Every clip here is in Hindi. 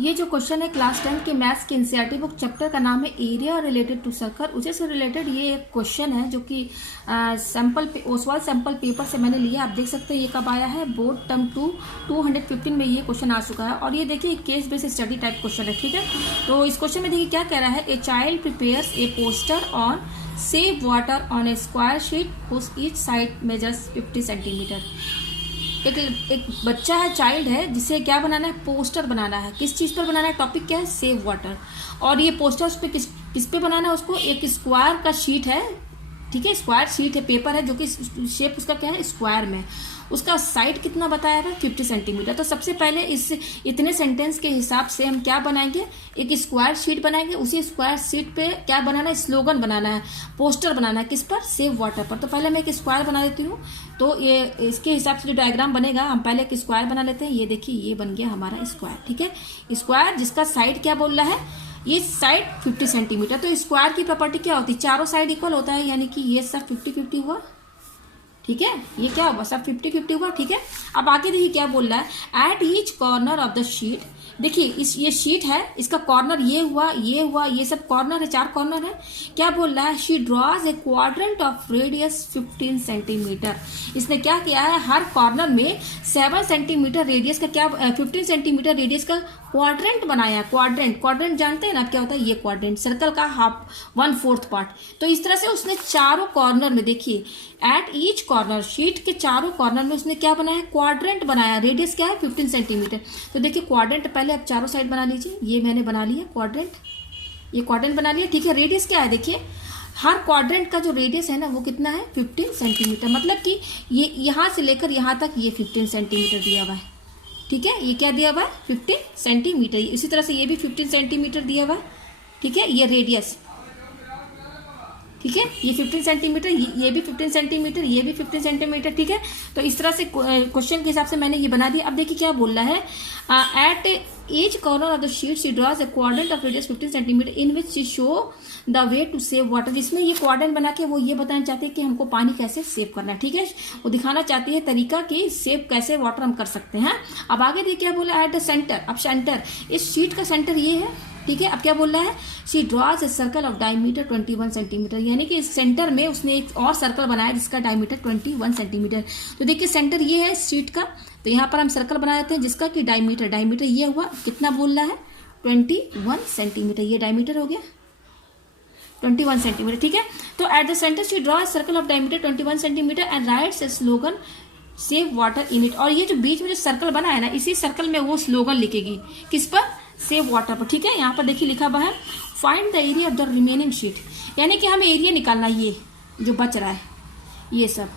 ये जो क्वेश्चन है क्लास 10 के मैथ्स के एनसीईआरटी बुक, चैप्टर का नाम है एरिया रिलेटेड टू सर्कल। उसी से रिलेटेड ये एक क्वेश्चन है जो कि ओसवाल सैंपल पेपर से मैंने लिया। आप देख सकते हैं ये कब आया है, बोर्ड टर्म 215 में ये क्वेश्चन आ चुका है। और ये देखिए case based study type question है, ठीक है। तो इस क्वेश्चन में देखिए क्या कह रहा है, a child prepares a poster on save water on a square sheet whose each side measures 50 centimetre. एक बच्चा है, चाइल्ड है, जिसे क्या बनाना है, पोस्टर बनाना है। किस चीज पर बनाना है, टॉपिक क्या है, सेव वाटर। और ये पोस्टर उस पर किस पे बनाना है उसको, एक स्क्वायर का शीट है, ठीक है, स्क्वायर शीट है, पेपर है जो कि शेप उसका क्या है, स्क्वायर में। उसका साइड कितना बताया था, 50 सेंटीमीटर। तो सबसे पहले इस इतने सेंटेंस के हिसाब से हम क्या बनाएंगे, एक स्क्वायर शीट बनाएंगे। उसी स्क्वायर शीट पे क्या बनाना है, स्लोगन बनाना है, पोस्टर बनाना है। किस पर, सेव वाटर पर। तो पहले मैं एक स्क्वायर बना देती हूँ। तो ये इसके हिसाब से जो डायग्राम बनेगा, हम पहले एक स्क्वायर बना लेते हैं। ये देखिए ये बन गया हमारा स्क्वायर, ठीक है। स्क्वायर जिसका साइड क्या बोल रहा है, ये साइड 50 सेंटीमीटर। तो स्क्वायर की प्रॉपर्टी क्या होती है, चारों साइड इक्वल होता है, यानी कि ये सब 50-50 हुआ, ठीक है। ये क्या होगा, सब 50-50 हुआ, ठीक है। अब आगे देखिए क्या बोल रहा है, at each corner of the sheet. देखिए ये शीट है, इसका कॉर्नर ये हुआ, ये सब कॉर्नर है, 4 कॉर्नर है। क्या बोल रहा है, she draws a quadrant of radius 15 centimetre. इसने क्या किया है, हर कॉर्नर में 7 सेंटीमीटर रेडियस का क्या 15 सेंटीमीटर रेडियस का क्वाड्रेंट बनाया। क्वाड्रेंट जानते हैं ना क्या होता है, ये क्वाड्रेंट सर्कल का 1/4 पार्ट। तो इस तरह से उसने चारों कॉर्नर में, देखिए एट ईच कॉर्नर, शीट के चारों कॉर्नर में उसने क्या बनाया, क्वाड्रेंट बनाया। रेडियस क्या है, 15 सेंटीमीटर। तो देखिए क्वाड्रेंट पहले आप चारों साइड बना लीजिए। ये मैंने बना लिया क्वाड्रेंट, ये क्वाड्रेंट बना लिया, ठीक है। रेडियस क्या है, देखिए हर क्वाड्रेंट का जो रेडियस है ना वो कितना है, 15 सेंटीमीटर। मतलब कि ये यहां से लेकर यहां तक ये 15 सेंटीमीटर दिया हुआ है, ठीक है। ये क्या दिया हुआ है, 15 सेंटीमीटर। इसी तरह से ये भी 15 सेंटीमीटर दिया हुआ है, ठीक है। ये रेडियस, ठीक है, ये 15 सेंटीमीटर, ये भी 15 सेंटीमीटर, ये भी 15 सेंटीमीटर, ठीक है। तो इस तरह से क्वेश्चन के हिसाब से मैंने ये बना दिया। अब देखिए क्या बोल रहा है, eight each corner of the sheet she draws a quadrant of radius 15 centimetre in which she show the way to save water। जिसमें ये क्वाड्रेंट बना के वो ये बताना चाहते हैं कि हमको पानी कैसे सेव करना है, ठीक है। वो दिखाना चाहती है तरीका कि सेव कैसे वाटर हम कर सकते हैं। अब आगे देखिए क्या बोला, एट द सेंटर। अब सेंटर, इस शीट का सेंटर ये है, ठीक है। अब क्या बोल रहा है, she draws a circle of diameter 21 centimetre. यानी कि इस सेंटर में उसने एक और सर्कल बनाया जिसका डायमीटर 21 सेंटीमीटर। तो देखिए सेंटर ये है शीट का, तो यहाँ पर हम सर्कल बना देते हैं जिसका कि डायमीटर ये हुआ, कितना बोल रहा है, 21 सेंटीमीटर। ये डायमीटर हो गया 21 सेंटीमीटर, ठीक है। तो eight the centre she draw circle of diameter 21 centimetre and writes a slogan save water in it. और ये जो बीच में जो सर्कल बना है ना, इसी सर्कल में वो स्लोगन लिखेगी, किस पर, सेव वाटर पर, ठीक है। यहाँ पर देखिए लिखा हुआ है, find the area of the remaining sheet. यानी कि हमें एरिया निकालना, ये जो बच रहा है ये सब,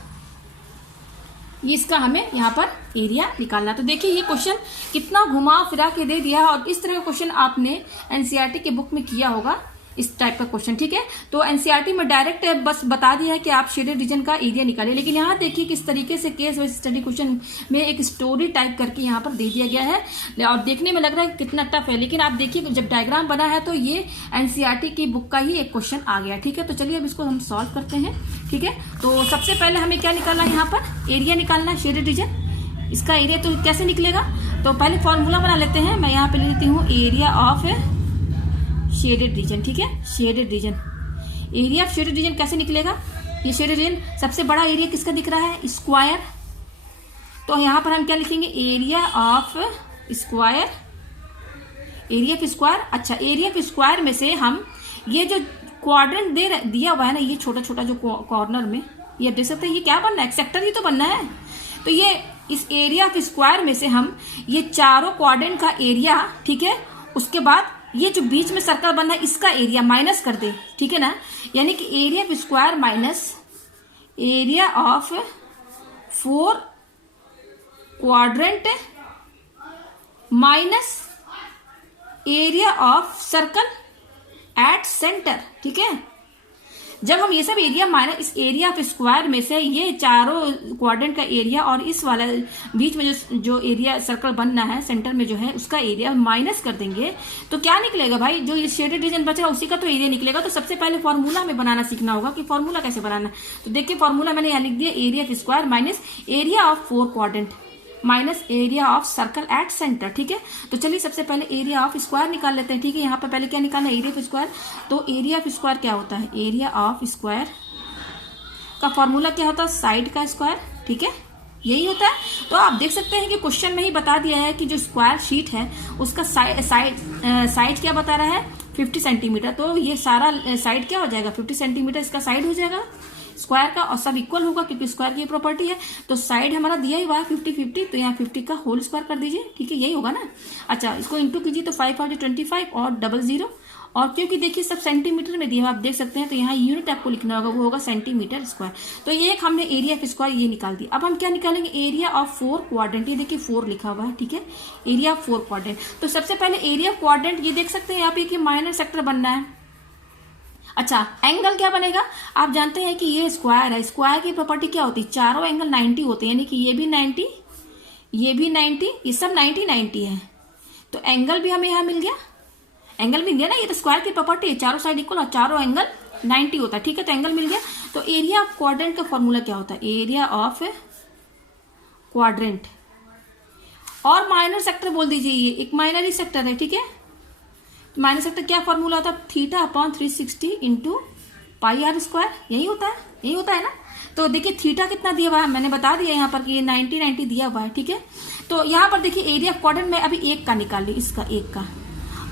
ये इसका हमें यहाँ पर एरिया निकालना। तो देखिए ये क्वेश्चन कितना घुमा फिरा के दे दिया। और इस तरह का क्वेश्चन आपने एनसीईआरटी के बुक में किया होगा, इस टाइप का क्वेश्चन, ठीक है। तो एनसीईआरटी में डायरेक्ट बस बता दिया है कि आप शेडेड रीजन का एरिया निकालिए। लेकिन यहाँ देखिए किस तरीके से केस वाइज स्टडी क्वेश्चन में एक स्टोरी टाइप करके यहाँ पर दे दिया गया है। और देखने में लग रहा है कितना टफ है, लेकिन आप देखिए जब डायग्राम बना है तो ये एनसीईआरटी की बुक का ही एक क्वेश्चन आ गया, ठीक है। तो चलिए अब इसको हम सॉल्व करते हैं, ठीक है। तो सबसे पहले हमें क्या निकालना है, यहाँ पर एरिया निकालना है, शेडेड रीजन। इसका एरिया तो कैसे निकलेगा, तो पहले फॉर्मूला बना लेते हैं। मैं यहाँ पे ले लेती हूँ एरिया ऑफ शेडेड रीजन, ठीक है। Shaded region, area of shaded region कैसे निकलेगा, ये शेडेड रीजन सबसे बड़ा एरिया किसका दिख रहा है, स्क्वायर। तो यहां पर हम क्या लिखेंगे, area of square, area of square. अच्छा, एरिया ऑफ स्क्वायर में से हम ये जो क्वाड्रेंट दिया हुआ है ना, ये छोटा छोटा जो कॉर्नर में, ये देख सकते हैं, ये क्या बनना है, सेक्टर ही तो बनना है। तो ये इस एरिया ऑफ स्क्वायर में से हम ये चारों क्वाड्रेंट का एरिया, ठीक है, उसके बाद ये जो बीच में सर्कल बनना है इसका एरिया माइनस कर दे, ठीक है ना। यानी कि area of square minus area of 4 quadrant minus area of circle at centre, ठीक है। जब हम ये सब एरिया माइनस इस एरिया ऑफ स्क्वायर में से ये चारों क्वाड्रेंट का एरिया और इस वाला बीच में जो एरिया सर्कल बनना है सेंटर में जो है उसका एरिया माइनस कर देंगे, तो क्या निकलेगा भाई, जो ये शेडेड रीजन बच रहा है उसी का तो एरिया निकलेगा। तो सबसे पहले फॉर्मूला हमें बनाना सीखना होगा कि फॉर्मूला कैसे बनाना। तो देखिए फॉर्मूला मैंने यहाँ लिख दिया, area of square minus area of 4 quadrant, minus area of circle at centre. ठीक है, तो चलिए सबसे पहले एरिया ऑफ स्क्वायर निकाल लेते हैं। ठीक है, यहाँ पर पहले क्या निकालना है, एरिया ऑफ स्क्वायर। तो एरिया ऑफ स्क्वायर क्या होता है, एरिया ऑफ स्क्वायर का फॉर्मूला क्या होता है, साइड का स्क्वायर। ठीक है, यही होता है। तो आप देख सकते हैं कि क्वेश्चन में ही बता दिया है कि जो स्क्वायर शीट है उसका साइड क्या बता रहा है, 50 सेंटीमीटर। तो ये सारा साइड क्या हो जाएगा, 50 सेंटीमीटर इसका साइड हो जाएगा स्क्वायर का, और सब इक्वल होगा क्योंकि स्क्वायर की प्रॉपर्टी है। तो साइड हमारा दिया ही हुआ है 50-50, तो यहाँ 50 का होल स्क्वायर कर दीजिए। ठीक है, यही होगा ना। अच्छा, इसको इंटू कीजिए तो 5 5 25 और 00, और क्योंकि देखिए सब सेंटीमीटर में दिया हुआ आप देख सकते हैं, तो यहाँ यूनिट आपको लिखना होगा, वो होगा सेंटीमीटर स्क्वायर। तो ये एक हमने एरिया ऑफ स्क्वायर ये निकाल दिया। अब हम क्या निकालेंगे, एरिया ऑफ 4 क्वाड्रेंट। ये देखिए 4 लिखा हुआ है। ठीक है, एरिया ऑफ 4 क्वाड्रेंट। तो सबसे पहले एरिया ऑफ क्वाड्रेंट ये देख सकते हैं यहाँ पे कि माइनर सेक्टर बनना है। अच्छा, एंगल क्या बनेगा, आप जानते हैं कि ये स्क्वायर है, स्क्वायर की प्रॉपर्टी क्या होती है, चारों एंगल 90 होते हैं, यानी कि ये भी 90, ये भी 90, ये सब 90 है। तो एंगल भी हमें यहाँ मिल गया, एंगल मिल गया ना, ये तो स्क्वायर की प्रॉपर्टी है, चारों साइड इक्वल और चारों एंगल 90 होता है। ठीक है, तो एंगल मिल गया। तो एरिया ऑफ क्वाड्रेंट का फॉर्मूला क्या होता है, एरिया ऑफ क्वाड्रेंट, और माइनर सेक्टर बोल दीजिए, ये एक माइनर ही सेक्टर है। ठीक है, माइनर सेक्टर क्या फॉर्मूला होता है, θ/360 इंटू पाई आर स्क्वायर। यही होता है, यही होता है ना। तो देखिए थीटा कितना दिया हुआ है, मैंने बता दिया यहाँ पर कि ये 90 दिया हुआ है। ठीक है, तो यहाँ पर देखिए एरिया ऑफ क्वाड्रेंट में अभी एक का निकाल ली, इसका एक का,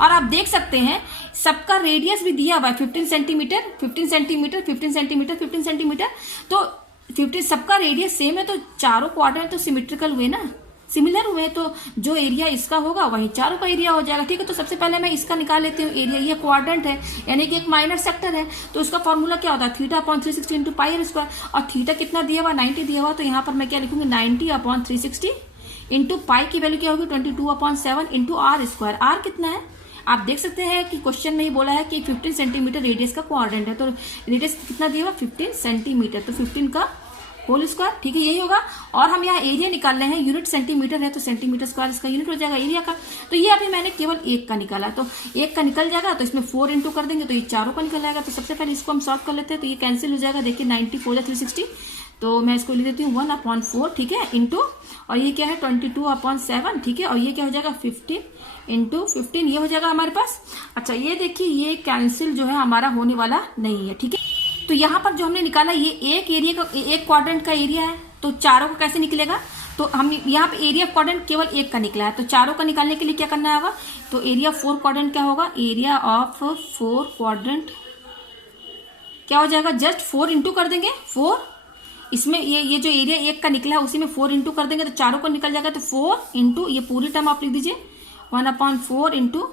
और आप देख सकते हैं सबका रेडियस भी दिया हुआ है 15 सेंटीमीटर 15 सेंटीमीटर 15 सेंटीमीटर 15 सेंटीमीटर। तो 15 सबका रेडियस सेम है, तो चारों क्वाड्रेंट तो सिमेट्रिकल हुए ना, सिमिलर हुए, तो जो एरिया इसका होगा वही चारों का एरिया हो जाएगा। ठीक है, तो सबसे पहले मैं इसका निकाल लेती हूँ एरिया। ये क्वाड्रेंट है यानी कि एक माइनर सेक्टर है, तो उसका फॉर्मूला क्या होता है, θ/360 इंटू पाई आर स्क्वायर, और थीटा कितना दिया हुआ, 90 दिया हुआ, तो यहाँ पर मैं क्या लिखूंगी, 90/360 इंटू पाई की वैल्यू क्या होगी, 22/7 इंटू आर स्क्वायर। आर कितना है, आप देख सकते हैं कि क्वेश्चन में ही बोला है कि 15 सेंटीमीटर रेडियस का क्वाड्रेंट है, तो रेडियस कितना दिया हुआ, 15 सेंटीमीटर, तो 15 का होल स्क्वायर। ठीक है, यही होगा। और हम यहाँ एरिया निकाल रहे हैं, यूनिट सेंटीमीटर है, तो सेंटीमीटर स्क्वायर इसका यूनिट हो जाएगा एरिया का। तो ये अभी मैंने केवल एक का निकाला, तो एक का निकल जाएगा, तो इसमें 4 इंटू कर देंगे तो ये चारों का निकल जाएगा। तो सबसे पहले इसको हम सॉल्व कर लेते हैं, तो ये कैंसिल हो जाएगा। देखिए 90 4 360, तो मैं इसको लिख देती हूँ 1/4। ठीक है, इंटू, और ये क्या है 22/7। ठीक है, और ये क्या हो जाएगा 15 इंटू 15, ये हो जाएगा हमारे पास। अच्छा, ये देखिए ये कैंसिल जो है हमारा होने वाला नहीं है। ठीक है, तो यहाँ पर जो हमने निकाला ये एक एरिया का, एक क्वाड्रेंट का एरिया है, तो चारों का कैसे निकलेगा, तो हम यहाँ पे एरिया ऑफ क्वाड्रेंट केवल एक का निकला है, तो चारों का निकालने के लिए क्या करना होगा, तो एरिया ऑफ 4 क्वाड्रेंट क्या होगा, एरिया ऑफ 4 क्वाड्रेंट क्या हो जाएगा, जस्ट 4 इंटू कर देंगे 4, इसमें ये जो एरिया एक का निकला है उसी में 4 इंटू कर देंगे तो चारों को निकल जाएगा। तो 4 इंटू, ये पूरी टर्म आप लिख दीजिए, 1/4 इंटू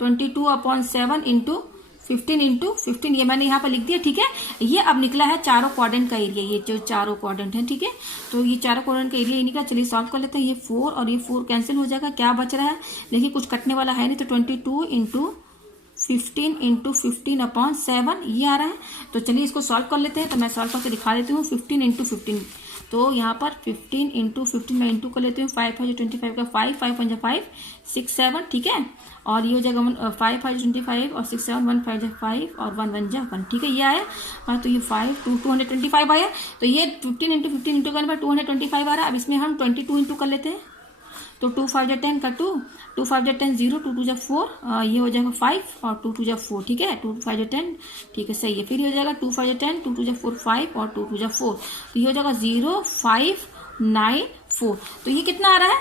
22/7 इंटू 15 इंटू 15, ये मैंने यहाँ पर लिख दिया। ठीक है, ये अब निकला है चारों क्वाड्रेंट का एरिया, ये जो चारों क्वाड्रेंट है। ठीक है, तो ये चारों क्वाड्रेंट का एरिया ये निकला। चलिए सॉल्व कर लेते हैं। ये 4 और ये 4 कैंसिल हो जाएगा, क्या बच रहा है, देखिए कुछ कटने वाला है नहीं, तो 22 इंटू 15 इंटू 15/7 ये आ रहा है। तो चलिए इसको सॉल्व कर लेते हैं, तो मैं सॉल्व करके दिखा देती हूँ। 15 इंटू 15, तो यहाँ पर 15 इंटू 15 मैं इंटू कर लेती हूँ, 5 5 25 का 5 5 5 5 6 7। ठीक है, और ये हो जाएगा 5 5 25 और 6 7 1 5 5 और 1 1 1। ठीक है, ये आया। हाँ, तो ये 5 225 आया। तो ये 15 इंटू 15 इंटू करने पर 225 आ रहा है। अब इसमें हम 22 इंटू कर लेते हैं, तो 2 5 10 का 2 2 5 10 0 2 2 4, ये हो जाएगा 5 और 2 2 4। ठीक है, 2 5 10, ठीक है सही है। फिर ये हो जाएगा 2 5 10 2 2 4 5 और 2 2 4, तो ये हो जाएगा 0 5 9 4। तो ये कितना आ रहा है,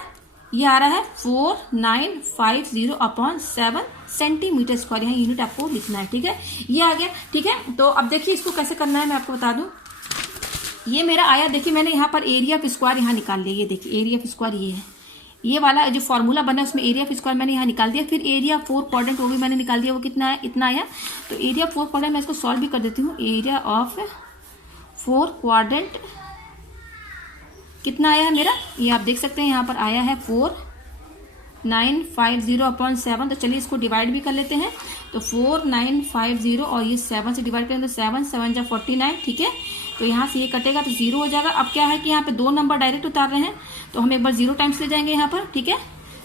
ये आ रहा है 4950/7 सेंटीमीटर स्क्वायर। यहाँ यूनिट आपको लिखना है। ठीक है, ये आ गया। ठीक है, तो अब देखिए इसको कैसे करना है मैं आपको बता दूं। ये मेरा आया, देखिए मैंने यहाँ पर एरिया ऑफ स्क्वायर यहाँ निकाल लिया। ये देखिए एरिया ऑफ स्क्वायर ये है, ये वाला जो फॉर्मूला बना है उसमें एरिया ऑफ स्क्वायर मैंने यहाँ निकाल दिया। फिर एरिया 4 क्वाड्रेंट वो भी मैंने निकाल दिया, वो कितना है, इतना आया। तो एरिया 4 क्वाड्रेंट मैं इसको सॉल्व भी कर देती हूँ। एरिया ऑफ 4 क्वाड्रेंट कितना आया है मेरा, ये आप देख सकते हैं यहाँ पर आया है 4950/7। तो चलिए इसको डिवाइड भी कर लेते हैं। तो 4950 और ये 7 से डिवाइड करें तो 7 7 जा 49। ठीक है, तो यहाँ से ये कटेगा तो 0 हो जाएगा। अब क्या है कि यहाँ पे 2 नंबर डायरेक्ट उतार रहे हैं, तो हम एक बार 0 टाइम्स ले जाएंगे यहाँ पर। ठीक है,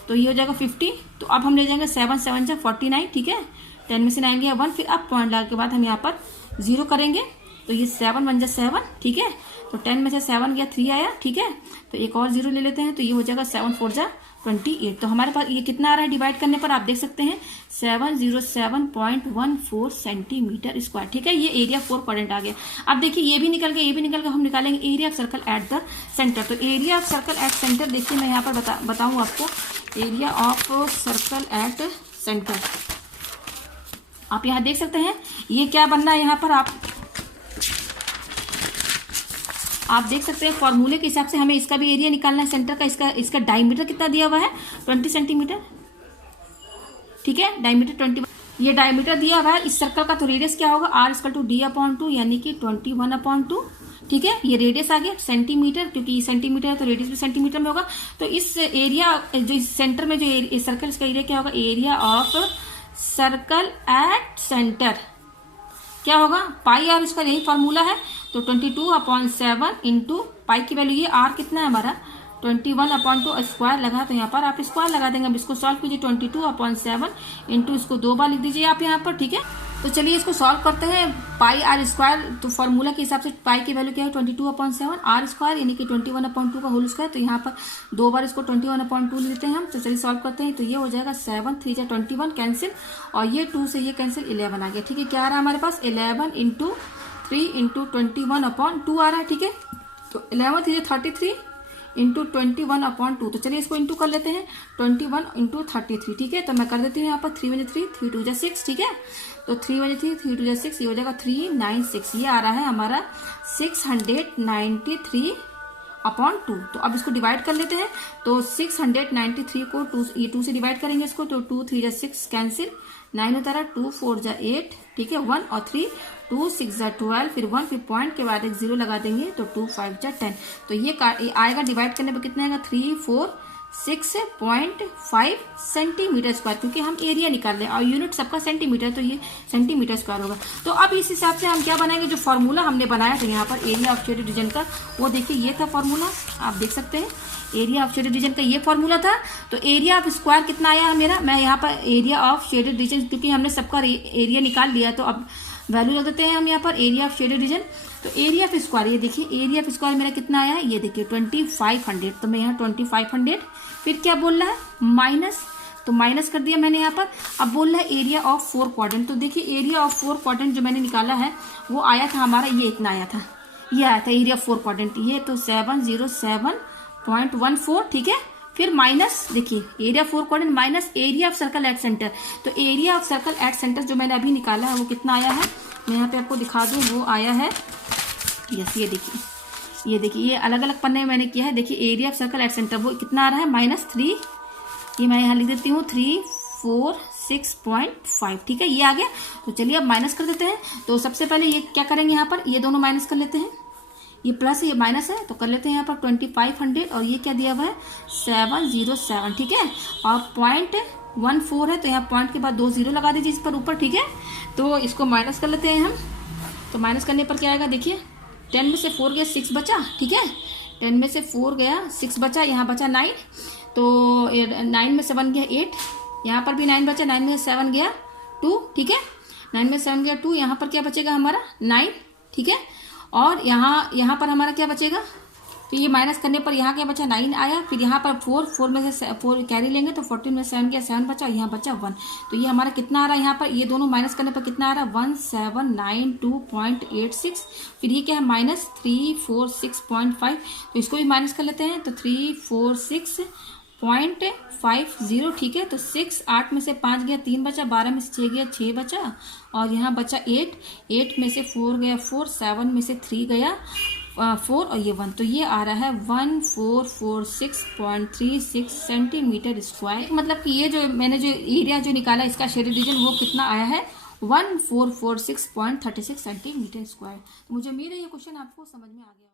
तो ये हो जाएगा 50। तो अब हम ले जाएंगे 7 7 जा 49। ठीक है, 10 में से आएंगे 1, फिर अब पॉइंट डाल के बाद हम यहाँ पर 0 करेंगे तो ये 7 1 जा 7, ठीक है। तो 10 में से 7 गया, 3 आया, ठीक है। तो एक और 0 ले लेते हैं, तो ये हो जाएगा 7 4 जा 28। तो हमारे पास ये कितना आ रहा है डिवाइड करने पर, आप देख सकते हैं 707.14 सेंटीमीटर स्क्वायर, ठीक है। ये एरिया 4 क्वाड्रेंट आ गया। अब देखिए ये भी निकल गया, ये भी निकल गया, हम निकालेंगे area of circle at the center. तो area of circle at center, देखिए मैं यहाँ पर बताऊँ आपको, area of circle at center आप यहाँ देख सकते हैं ये क्या बनना है। यहाँ पर आप देख सकते हैं फॉर्मूले के हिसाब से हमें इसका भी एरिया निकालना है सेंटर का। इसका डायमीटर कितना दिया हुआ है, 20 सेंटीमीटर, ठीक है। डायमीटर 20, ये डायमीटर दिया हुआ है इस सर्कल का। तो रेडियस क्या होगा, r=d/2 यानी कि 21/2, ठीक है। ये रेडियस आ गया सेंटीमीटर, क्योंकि ये सेंटीमीटर है तो रेडियस भी सेंटीमीटर में होगा। तो इस एरिया जो इस सेंटर में जो सर्कल, इसका एरिया क्या होगा, area of circle at centre क्या होगा, पाई आर, इसका यही फॉर्मूला है। तो 22/7 इंटू पाई की वैल्यू, ये आर कितना है हमारा 21/2 स्क्वायर लगा, तो यहाँ पर आप स्क्वायर लगा देंगे। अब इसको सॉल्व कीजिए, 22/7 इंटू इसको 2 बार लिख दीजिए आप यहाँ पर, ठीक है। तो चलिए इसको सॉल्व करते हैं, पाई आर स्क्वायर। तो फॉर्मूला के हिसाब से पाई की वैल्यू क्या है 22/7 आर स्क्वायर यानी कि 21/2 का होल स्क्वायर। तो यहाँ पर 2 बार इसको 21/2 लेते हैं हम। तो चलिए सॉल्व करते हैं, तो ये हो जाएगा 7 3 जा 21 कैंसिल, और ये 2 से ये कैंसिल, 11 आ गया, ठीक है। क्या आ रहा है हमारे पास, 11 इंटू 3 इंटू 21/2 आ रहा है, ठीक है। तो 11 3 33 इंटू 21/2। तो चलिए इसको इंटू कर लेते हैं, 21 इंटू 33, ठीक है। तो मैं कर देती हूँ यहाँ पर 3 1 3 3 2 जा 6, ठीक है। तो 3 1 3 3 2 जा 6, ये हो जाएगा 396। ये आ रहा है हमारा 693/2। तो अब इसको डिवाइड कर लेते हैं। तो 693 को 2 से डिवाइड करेंगे इसको, तो 2 3 जा 6 कैंसिल, 9 होता रहा, 2 4 जा 8, ठीक है, 1 और 3, 2 6 जा 12, फिर 1, फिर पॉइंट के बाद एक 0 लगा देंगे, तो 2 5 जा 10। तो ये आएगा डिवाइड करने पर कितना आएगा, 346.5 सेंटीमीटर स्क्वायर, क्योंकि हम एरिया निकाल रहे हैं और यूनिट सबका सेंटीमीटर, तो ये सेंटीमीटर स्क्वायर होगा। तो अब इस हिसाब से हम क्या बनाएंगे, जो फॉर्मूला हमने बनाया था यहाँ पर एरिया ऑफ शेडेड रीजन का, वो देखिए ये था फॉर्मूला, आप देख सकते हैं एरिया ऑफ शेडेड रीजन का ये फॉर्मूला था। तो एरिया ऑफ स्क्वायर कितना आया मेरा, मैं यहाँ पर एरिया ऑफ शेडेड रीजन, क्योंकि हमने सबका एरिया निकाल लिया, तो अब वैल्यू लग देते हैं हम यहाँ पर एरिया ऑफ शेडेड रीजन। तो एरिया ऑफ स्क्वायर, ये देखिए एरिया ऑफ स्क्वायर मेरा कितना आया है, ये देखिए 2500। तो मैं यहाँ 2500, फिर क्या बोल रहा है माइनस, तो माइनस कर दिया मैंने यहाँ पर। अब बोल रहा है एरिया ऑफ 4 क्वाड्रेंट। तो देखिए एरिया ऑफ 4 क्वाड्रेंट जो मैंने निकाला है वो आया था हमारा, ये इतना आया था, ये आया था एरिया ऑफ 4 क्वाड्रेंट, ये तो 707.14, ठीक है। फिर माइनस, देखिए area 4 quadrant minus area of circle at center. तो area of circle at center जो मैंने अभी निकाला है वो कितना आया है, मैं यहाँ पे आपको दिखा दूं, वो आया है, यस ये देखिए ये अलग अलग पन्ने में मैंने किया है। देखिए area of circle at centre वो कितना आ रहा है, -3, ये मैं यहाँ लिख देती हूँ 346.5, ठीक है, ये आ गया। तो चलिए अब माइनस कर देते हैं। तो सबसे पहले ये क्या करेंगे, यहाँ पर ये दोनों माइनस कर लेते हैं, ये प्लस है ये माइनस है, तो कर लेते हैं यहाँ पर 2500, और ये क्या दिया हुआ है 707, ठीक है। और 0.14 है, तो यहाँ पॉइंट के बाद 2 0 लगा दीजिए इस पर ऊपर, ठीक है। तो इसको माइनस कर लेते हैं हम। तो माइनस करने पर क्या आएगा, देखिए 10 में से 4 गया 6 बचा, ठीक है। 10 में से 4 गया 6 बचा, यहाँ बचा 9, तो 9 में से 1 गया 8, यहाँ पर भी 9 बचा, 9 में से 7 गया 2, ठीक है। 9 में से 7 गया 2, यहाँ पर क्या बचेगा हमारा 9, ठीक है। और यहाँ पर हमारा क्या बचेगा, तो ये माइनस करने पर यहाँ क्या बचा 9 आया, फिर यहाँ पर 4 में से 4 कैरी लेंगे, तो 14 में 7 गया 7 बचा, यहाँ बचा 1। तो ये हमारा कितना आ रहा है, यहाँ पर ये दोनों माइनस करने पर कितना आ रहा है 1792.86। फिर ये क्या है -346.5, तो इसको भी माइनस कर लेते हैं, तो 346.50, ठीक है। तो 6 8 में से 5 गया 3 बचा, 12 में से 6 गया 6 बचा, और यहाँ बचा 8 में से 4 गया 4, 7 में से 3 गया 4, और ये 1। तो ये आ रहा है 1446.36 सेंटीमीटर स्क्वायर। मतलब कि ये जो मैंने जो एरिया जो निकाला इसका शेडेड रीजन वो कितना आया है 1446.36 सेंटीमीटर स्क्वायर। तो मुझे उम्मीद है ये क्वेश्चन आपको समझ में आ गया।